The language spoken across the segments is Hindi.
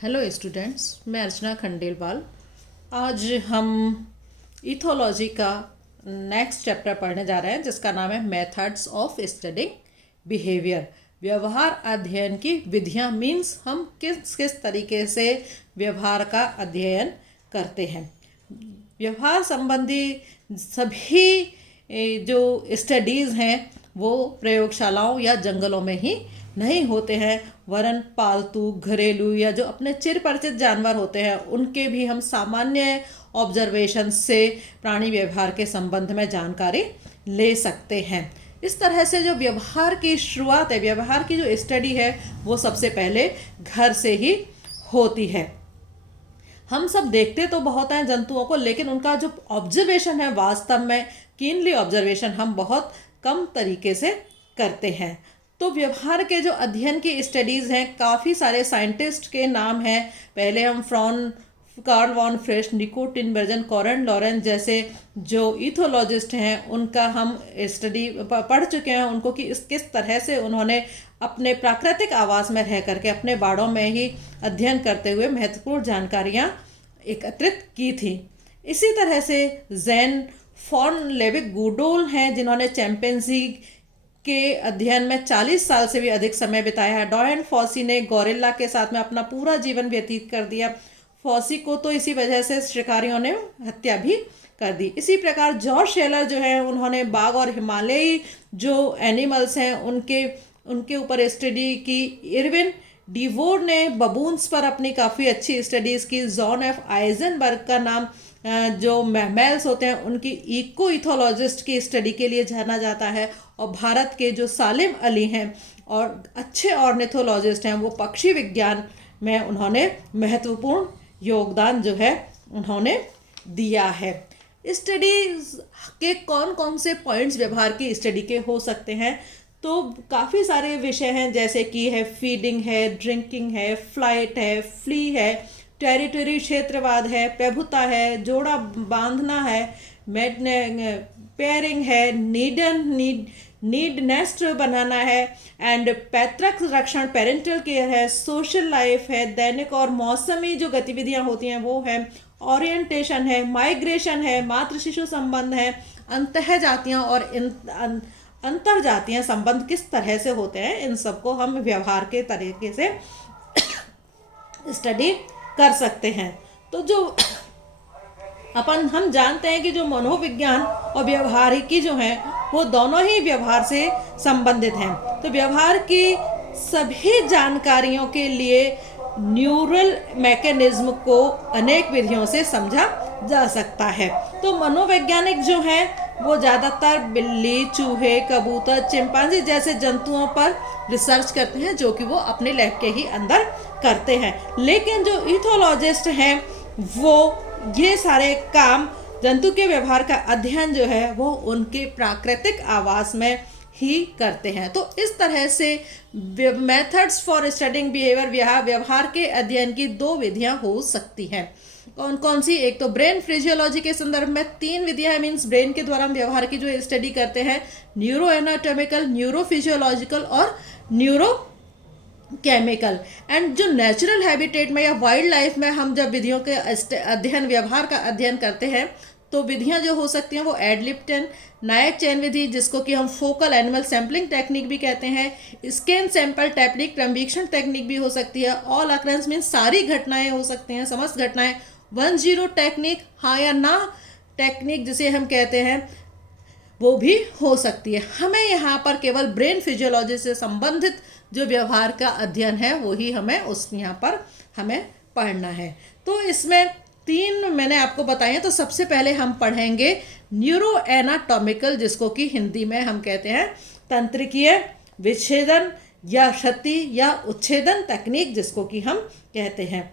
हेलो स्टूडेंट्स, मैं अर्चना खंडेलवाल। आज हम इथोलॉजी का नेक्स्ट चैप्टर पढ़ने जा रहे हैं जिसका नाम है मेथड्स ऑफ स्टडिंग बिहेवियर। व्यवहार अध्ययन की विधियां मीन्स हम किस किस तरीके से व्यवहार का अध्ययन करते हैं। व्यवहार संबंधी सभी जो स्टडीज़ हैं वो प्रयोगशालाओं या जंगलों में ही नहीं होते हैं, वरन पालतू, घरेलू या जो अपने चिर परिचित जानवर होते हैं उनके भी हम सामान्य ऑब्जर्वेशन से प्राणी व्यवहार के संबंध में जानकारी ले सकते हैं। इस तरह से जो व्यवहार की शुरुआत है, व्यवहार की जो स्टडी है वो सबसे पहले घर से ही होती है। हम सब देखते तो बहुत हैं जंतुओं को, लेकिन उनका जो ऑब्जर्वेशन है वास्तव में कीनली ऑब्जर्वेशन हम बहुत कम तरीके से करते हैं। तो व्यवहार के जो अध्ययन की स्टडीज़ हैं, काफ़ी सारे साइंटिस्ट के नाम हैं। पहले हम कार्ल वॉन फ्रेश, निको टिनबर्जन, कॉरन लॉरेंस जैसे जो इथोलॉजिस्ट हैं उनका हम स्टडी पढ़ चुके हैं उनको कि किस तरह से उन्होंने अपने प्राकृतिक आवास में रह करके अपने बाड़ों में ही अध्ययन करते हुए महत्वपूर्ण जानकारियाँ एकत्रित की थी। इसी तरह से जैन फॉन लेविक गूडोल हैं जिन्होंने चैंपियंजी के अध्ययन में 40 साल से भी अधिक समय बिताया है। डॉयन फॉसी ने गोरिल्ला के साथ में अपना पूरा जीवन व्यतीत कर दिया। फॉसी को तो इसी वजह से शिकारियों ने हत्या भी कर दी। इसी प्रकार जॉर्ज शेलर जो है उन्होंने बाघ और हिमालयी जो एनिमल्स हैं उनके ऊपर स्टडी की। इरविन डिवोर ने बबून्स पर अपनी काफ़ी अच्छी स्टडीज़ की। जॉन एफ आइजनबर्ग का नाम जो मैमल्स होते हैं उनकी इको इथोलॉजिस्ट की स्टडी के लिए जाना जाता है। और भारत के जो सालिम अली हैं और अच्छे ऑर्निथोलॉजिस्ट हैं वो पक्षी विज्ञान में उन्होंने महत्वपूर्ण योगदान जो है उन्होंने दिया है। स्टडीज के कौन कौन से पॉइंट्स व्यवहार की स्टडी के हो सकते हैं, तो काफ़ी सारे विषय हैं जैसे कि है फीडिंग है, ड्रिंकिंग है, फ्लाइट है, फ्ली है, टेरिटरी क्षेत्रवाद है, प्रभुता है, जोड़ा बांधना है, पेयरिंग है, नीड नेस्ट बनाना है, एंड पैतृक रक्षण पेरेंटल केयर है, सोशल लाइफ है, दैनिक और मौसमी जो गतिविधियां होती हैं वो है, ओरिएंटेशन है, माइग्रेशन है, मातृ शिशु संबंध है, अंतः जातियाँ और अंतर जातीय संबंध किस तरह से होते हैं, इन सबको हम व्यवहार के तरीके से स्टडी कर सकते हैं। तो जो हम जानते हैं कि जो मनोविज्ञान और व्यवहारिकी जो हैं वो दोनों ही व्यवहार से संबंधित हैं। तो व्यवहार की सभी जानकारियों के लिए न्यूरल मैकेनिज्म को अनेक विधियों से समझा जा सकता है। तो मनोवैज्ञानिक जो हैं वो ज़्यादातर बिल्ली, चूहे, कबूतर, चिंपांजी जैसे जंतुओं पर रिसर्च करते हैं जो कि वो अपने लैब के ही अंदर करते हैं। लेकिन जो इथोलॉजिस्ट हैं वो ये सारे काम जंतु के व्यवहार का अध्ययन जो है वो उनके प्राकृतिक आवास में ही करते हैं। तो इस तरह से मेथड्स फॉर स्टडिंग बिहेवियर, व्यवहार के अध्ययन की दो विधियां हो सकती हैं। कौन कौन सी? एक तो ब्रेन फिजियोलॉजी के संदर्भ में 3 विधियां हैं, मीन्स ब्रेन के द्वारा हम व्यवहार की जो स्टडी करते हैं, न्यूरो एनाटॉमिकल, न्यूरो फिजियोलॉजिकल और न्यूरो केमिकल। एंड जो नेचुरल हैबिटेट में या वाइल्ड लाइफ में हम जब विधियों के अध्ययन, व्यवहार का अध्ययन करते हैं तो विधियां जो हो सकती हैं वो एडलिप्टन, नायक चैन विधि जिसको कि हम फोकल एनिमल सैम्पलिंग टेक्निक भी कहते हैं, स्कैन सैंपल टेक्निक, क्रमवीक्षण टेक्निक भी हो सकती है, ऑल अकरेंस मीन्स सारी घटनाएं हो सकती हैं, समस्त घटनाएं, 1-0 टेक्निक, हाँ या ना टेक्निक जिसे हम कहते हैं वो भी हो सकती है। हमें यहाँ पर केवल ब्रेन फिजियोलॉजी से संबंधित जो व्यवहार का अध्ययन है वही यहाँ पर हमें पढ़ना है। तो इसमें 3 मैंने आपको बताए हैं। तो सबसे पहले हम पढ़ेंगे न्यूरो एनाटॉमिकल, जिसको कि हिंदी में हम कहते हैं तंत्रिकीय विच्छेदन या क्षति या उच्छेदन तकनीक जिसको कि हम कहते हैं।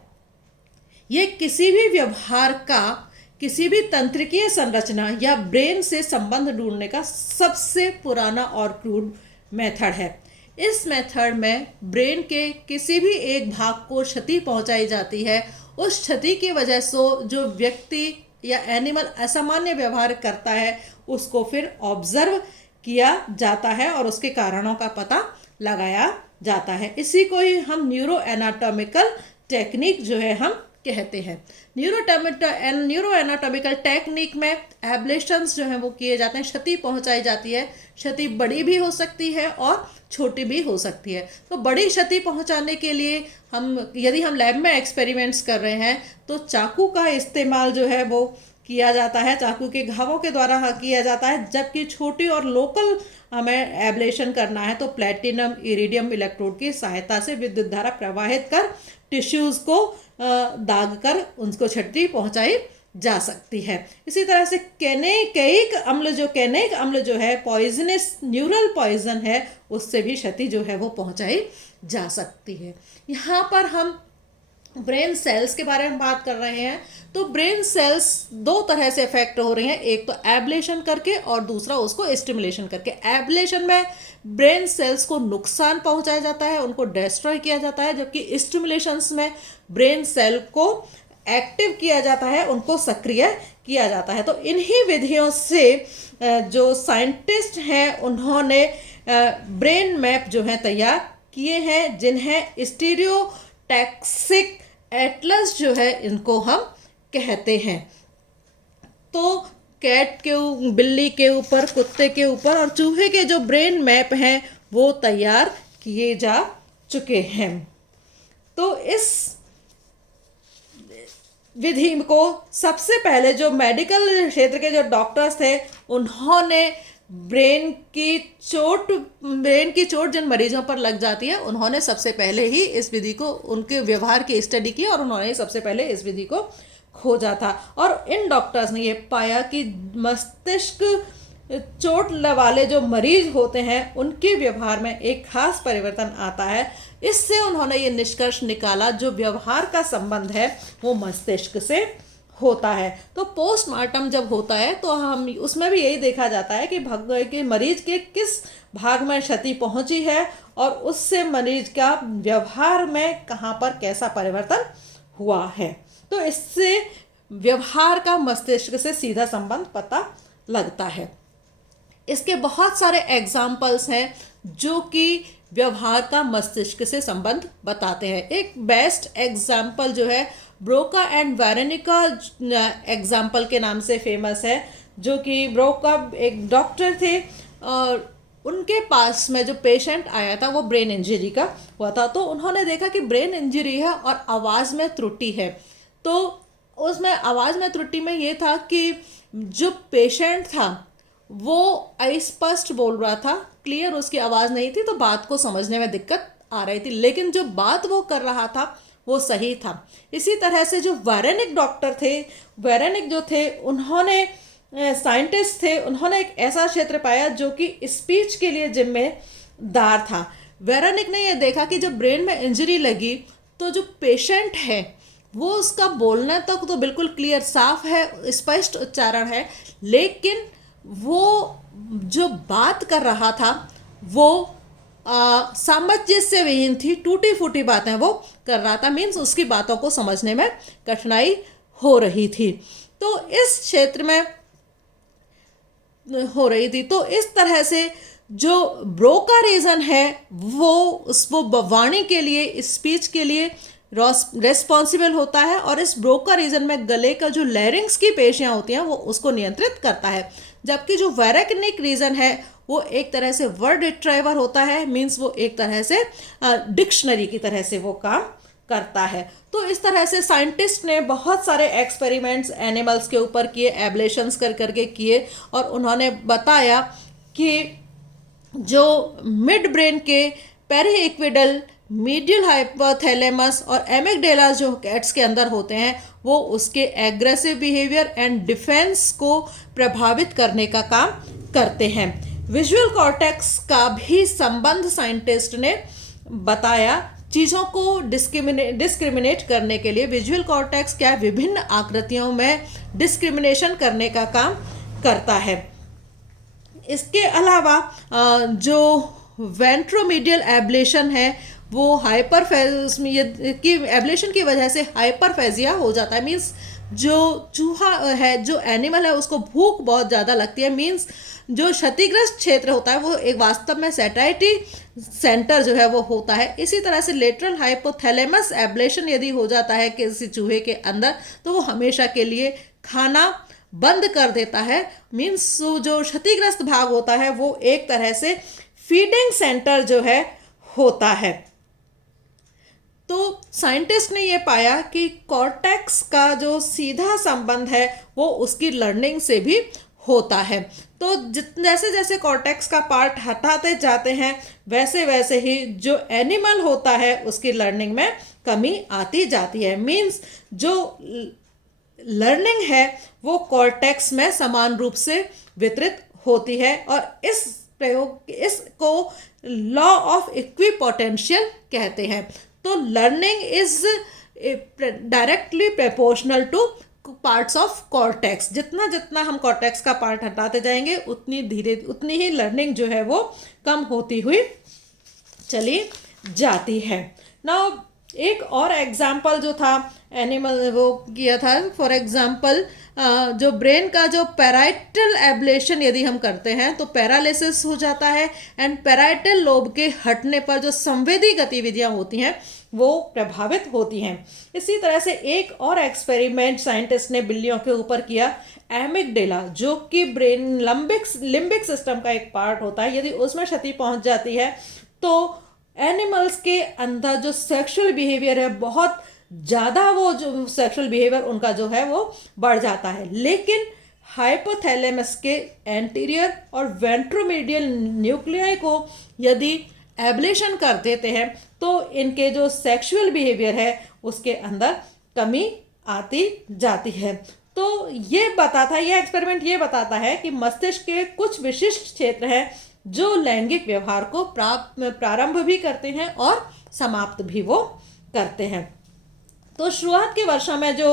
ये किसी भी व्यवहार का, किसी भी तंत्रिकीय संरचना या ब्रेन से संबंध ढूंढने का सबसे पुराना और क्रूड मेथड है। इस मेथड में ब्रेन के किसी भी एक भाग को क्षति पहुंचाई जाती है। उस क्षति की वजह से जो व्यक्ति या एनिमल असामान्य व्यवहार करता है उसको फिर ऑब्जर्व किया जाता है और उसके कारणों का पता लगाया जाता है। इसी को ही हम न्यूरो एनाटॉमिकल टेक्निक जो है हम कहते हैं। न्यूरो एनाटॉमिकल टेक्निक में एब्लेशंस जो हैं वो किए जाते हैं, क्षति पहुंचाई जाती है। क्षति बड़ी भी हो सकती है और छोटी भी हो सकती है। तो बड़ी क्षति पहुंचाने के लिए यदि हम लैब में एक्सपेरिमेंट्स कर रहे हैं तो चाकू का इस्तेमाल जो है वो किया जाता है, चाकू के घावों के द्वारा किया जाता है। जबकि छोटी और लोकल हमें एब्लेशन करना है तो प्लेटिनम इरिडियम इलेक्ट्रोड की सहायता से विद्युत धारा प्रवाहित कर टिश्यूज़ को दाग कर उनको क्षति पहुंचाई जा सकती है। इसी तरह से कैनेइक अम्ल जो है पॉइजनस न्यूरल पॉइजन है, उससे भी क्षति जो है वो पहुंचाई जा सकती है। यहाँ पर हम ब्रेन सेल्स के बारे में बात कर रहे हैं। तो ब्रेन सेल्स दो तरह से इफेक्ट हो रही हैं, एक तो एब्लेशन करके और दूसरा उसको स्टिमुलेशन करके। एब्लेशन में ब्रेन सेल्स को नुकसान पहुंचाया जाता है, उनको डिस्ट्रॉय किया जाता है, जबकि स्टिमुलेशंस में ब्रेन सेल को एक्टिव किया जाता है, उनको सक्रिय किया जाता है। तो इन्हीं विधियों से जो साइंटिस्ट हैं उन्होंने ब्रेन मैप जो है तैयार किए हैं, जिन्हें स्टीरियोटैक्सिक एटलस जो है इनको हम कहते हैं। तो कैट के बिल्ली के ऊपर, कुत्ते के ऊपर और चूहे के जो ब्रेन मैप हैं वो तैयार किए जा चुके हैं। तो इस विधि को सबसे पहले जो मेडिकल क्षेत्र के जो डॉक्टर्स थे उन्होंने ब्रेन की चोट जिन मरीजों पर लग जाती है उन्होंने सबसे पहले ही इस विधि को, उनके व्यवहार की स्टडी की और उन्होंने सबसे पहले इस विधि को खोजा था। और इन डॉक्टर्स ने ये पाया कि मस्तिष्क चोट वाले जो मरीज होते हैं उनके व्यवहार में एक खास परिवर्तन आता है। इससे उन्होंने ये निष्कर्ष निकाला जो व्यवहार का संबंध है वो मस्तिष्क से होता है। तो पोस्टमार्टम जब होता है तो हम उसमें भी यही देखा जाता है कि मरीज के किस भाग में क्षति पहुंची है और उससे मरीज का व्यवहार में कहाँ पर कैसा परिवर्तन हुआ है। तो इससे व्यवहार का मस्तिष्क से सीधा संबंध पता लगता है। इसके बहुत सारे एग्जाम्पल्स हैं जो कि व्यवहार का मस्तिष्क से संबंध बताते हैं। एक बेस्ट एग्जाम्पल जो है ब्रोका एंड वेरोनिका एग्जाम्पल के नाम से फेमस है, जो कि ब्रोका एक डॉक्टर थे और उनके पास में जो पेशेंट आया था वो ब्रेन इंजरी का हुआ था। तो उन्होंने देखा कि ब्रेन इंजरी है और आवाज़ में त्रुटि है। तो उसमें आवाज़ में त्रुटि में ये था कि जो पेशेंट था वो अस्पष्ट बोल रहा था, क्लियर उसकी आवाज़ नहीं थी, तो बात को समझने में दिक्कत आ रही थी, लेकिन जो बात वो कर रहा था वो सही था। इसी तरह से जो वेरोनिक डॉक्टर थे, वेरोनिक जो थे उन्होंने साइंटिस्ट थे, उन्होंने एक ऐसा क्षेत्र पाया जो कि स्पीच के लिए जिम्मेदार था। वेरोनिक ने ये देखा कि जब ब्रेन में इंजरी लगी तो जो पेशेंट है वो उसका बोलना तक तो बिल्कुल क्लियर, साफ है, स्पष्ट उच्चारण है, लेकिन वो जो बात कर रहा था वो सामंजस्य विहीन थी, टूटी फूटी बातें वो कर रहा था, मीन्स उसकी बातों को समझने में कठिनाई हो रही थी। तो इस क्षेत्र में हो रही थी। तो इस तरह से जो ब्रोका रीजन है वो वाणी के लिए, स्पीच के लिए रेस्पॉन्सिबल होता है और इस ब्रोका रीजन में गले का जो लैरिंग्स की पेशियां होती हैं वो उसको नियंत्रित करता है। जबकि जो वेरोनिक रीजन है वो एक तरह से वर्ड रिट्राइवर होता है, मीन्स वो एक तरह से डिक्शनरी की तरह से वो काम करता है। तो इस तरह से साइंटिस्ट ने बहुत सारे एक्सपेरिमेंट्स एनिमल्स के ऊपर किए, एब्लेशंस करके किए और उन्होंने बताया कि जो मिड ब्रेन के पेरीइक्विडल, मीडियल हाइपोथैलेमस और एमिगडाला जो कैट्स के अंदर होते हैं वो उसके एग्रेसिव बिहेवियर एंड डिफेंस को प्रभावित करने का काम करते हैं। विजुअल कॉर्टेक्स का भी संबंध साइंटिस्ट ने बताया। चीज़ों को डिस्क्रिमिनेट करने के लिए विजुअल कॉर्टेक्स क्या विभिन्न आकृतियों में डिस्क्रिमिनेशन करने का काम करता है। इसके अलावा जो वेंट्रोमीडियल एब्लेशन है वो की एब्लेशन की वजह से हाइपरफेजिया हो जाता है, मीन्स जो चूहा है, जो एनिमल है उसको भूख बहुत ज़्यादा लगती है, मीन्स जो क्षतिग्रस्त क्षेत्र होता है वो एक वास्तव में सैटाइटी सेंटर जो है वो होता है। इसी तरह से लेटरल हाइपोथैलेमस एब्लेशन यदि हो जाता है किसी चूहे के अंदर तो वो हमेशा के लिए खाना बंद कर देता है। मीन्स जो क्षतिग्रस्त भाग होता है वो एक तरह से फीडिंग सेंटर जो है होता है। तो साइंटिस्ट ने ये पाया कि कॉर्टेक्स का जो सीधा संबंध है वो उसकी लर्निंग से भी होता है। तो जैसे जैसे कॉर्टेक्स का पार्ट हटाते जाते हैं वैसे वैसे ही जो एनिमल होता है उसकी लर्निंग में कमी आती जाती है। मीन्स जो लर्निंग है वो कॉर्टेक्स में समान रूप से वितरित होती है और इसको लॉ ऑफ इक्विपोटेंशियल कहते हैं। तो learning is directly proportional two parts of cortex. जितना जितना हम कॉर्टेक्स का पार्ट हटाते जाएंगे उतनी ही लर्निंग जो है वो कम होती हुई चली जाती है। नाउ एक और एग्जाम्पल जो था एनिमल वो किया था, फॉर एग्जाम्पल जो ब्रेन का जो पैराइटल एब्लेशन यदि हम करते हैं तो पैरालिसिस हो जाता है एंड पैराइटल लोब के हटने पर जो संवेदी गतिविधियां होती हैं वो प्रभावित होती हैं। इसी तरह से एक और एक्सपेरिमेंट साइंटिस्ट ने बिल्लियों के ऊपर किया। एमिगडेला जो कि ब्रेन लिम्बिक सिस्टम का एक पार्ट होता है, यदि उसमें क्षति पहुंच जाती है तो एनिमल्स के अंदर जो सेक्सुअल बिहेवियर है बहुत ज़्यादा वो जो सेक्सुअल बिहेवियर उनका जो है वो बढ़ जाता है। लेकिन हाइपोथैलेमस के एंटीरियर और वेंट्रोमीडियल न्यूक्लियाई को यदि एब्लेशन कर देते हैं तो इनके जो सेक्सुअल बिहेवियर है उसके अंदर कमी आती जाती है। तो ये एक्सपेरिमेंट ये बताता है कि मस्तिष्क के कुछ विशिष्ट क्षेत्र हैं जो लैंगिक व्यवहार को प्रारंभ भी करते हैं और समाप्त भी वो करते हैं। तो शुरुआत के वर्षों में जो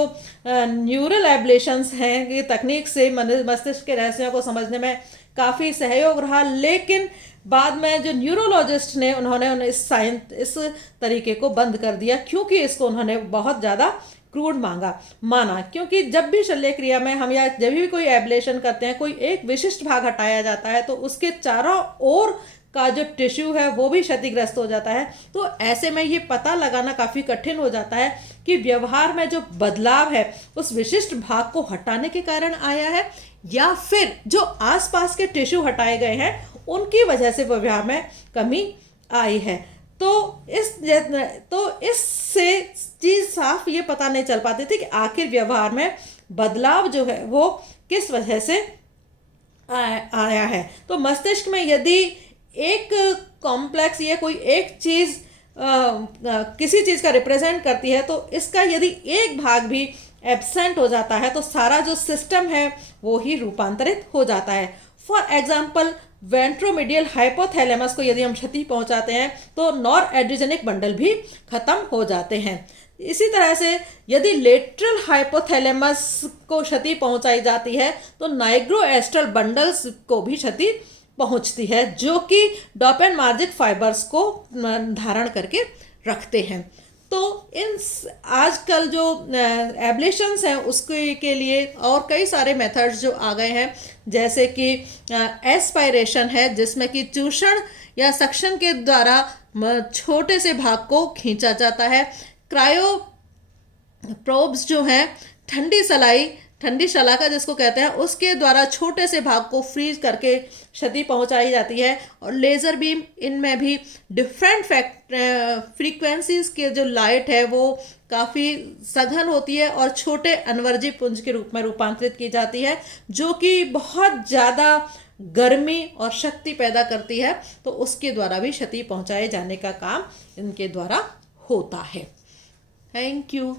न्यूरल एब्लेशंस हैं ये तकनीक से मस्तिष्क के रहस्यों को समझने में काफ़ी सहयोग रहा, लेकिन बाद में जो न्यूरोलॉजिस्ट ने उन्होंने इस तरीके को बंद कर दिया क्योंकि इसको उन्होंने बहुत ज़्यादा क्रूड माना। क्योंकि जब भी शल्य क्रिया में हम या जब भी कोई एब्लेशन करते हैं, कोई एक विशिष्ट भाग हटाया जाता है तो उसके चारों ओर का जो टिश्यू है वो भी क्षतिग्रस्त हो जाता है। तो ऐसे में ये पता लगाना काफ़ी कठिन हो जाता है कि व्यवहार में जो बदलाव है उस विशिष्ट भाग को हटाने के कारण आया है या फिर जो आसपास के टिश्यू हटाए गए हैं उनकी वजह से व्यवहार में कमी आई है। तो इससे चीज़ साफ ये पता नहीं चल पाती थी कि आखिर व्यवहार में बदलाव जो है वो किस वजह से आया है। तो मस्तिष्क में यदि एक कॉम्प्लेक्स या कोई एक चीज़ किसी चीज़ का रिप्रेजेंट करती है तो इसका यदि एक भाग भी एब्सेंट हो जाता है तो सारा जो सिस्टम है वो ही रूपांतरित हो जाता है। फॉर एग्जाम्पल वेंट्रोमीडियल हाइपोथैलेमस को यदि हम क्षति पहुंचाते हैं तो नॉरएड्रेनर्जिक बंडल भी खत्म हो जाते हैं। इसी तरह से यदि लेटरल हाइपोथैलेमस को क्षति पहुंचाई जाती है तो नाइग्रोएस्ट्रल बंडल्स को भी क्षति पहुंचती है जो कि डोपामिनर्जिक फाइबर्स को धारण करके रखते हैं। तो इन आजकल जो एब्लेशंस हैं उसके के लिए और कई सारे मेथड्स जो आ गए हैं, जैसे कि एस्पायरेशन है जिसमें कि चूषण या सक्शन के द्वारा छोटे से भाग को खींचा जाता है। क्रायो प्रोब्स जो हैं ठंडी शलाका जिसको कहते हैं उसके द्वारा छोटे से भाग को फ्रीज करके क्षति पहुंचाई जाती है। और लेज़र बीम, इनमें भी डिफरेंट फ्रीक्वेंसीज के जो लाइट है वो काफ़ी सघन होती है और छोटे अनवर्जी पुंज के रूप में रूपांतरित की जाती है जो कि बहुत ज़्यादा गर्मी और शक्ति पैदा करती है। तो उसके द्वारा भी क्षति पहुंचाए जाने का काम इनके द्वारा होता है। Thank you.